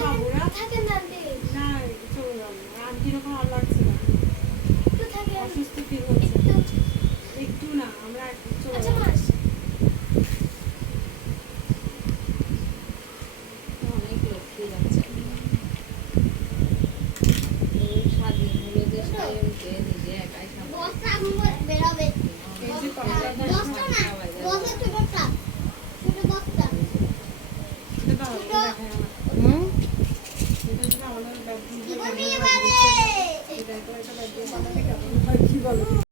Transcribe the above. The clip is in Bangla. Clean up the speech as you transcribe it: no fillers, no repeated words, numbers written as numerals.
বাবুরা থাকে না আন্টি না চলে যাবে আন্টির ওখানে ভালো লাগছে না একটু থাকে অসুস্থ ফিল হচ্ছে একটু একটু না আমরা চলে আচ্ছা যাবো মাস অনেক লক্ষ্মী বাচ্চা স্বাধীন হলো যে স্বয়ংকে নিজে একাই বস্তা বেরাবে এই যে কমলা বস্তা না বস্তা ছোট বস্তা ছোট বস্তা এটা তো আমাকে দেখায় আমার এটা যদি আমাদের ব্যাগ কি করবি এবারে এটা একটা ব্যাগ বানাতে কেমন হয় কি বলো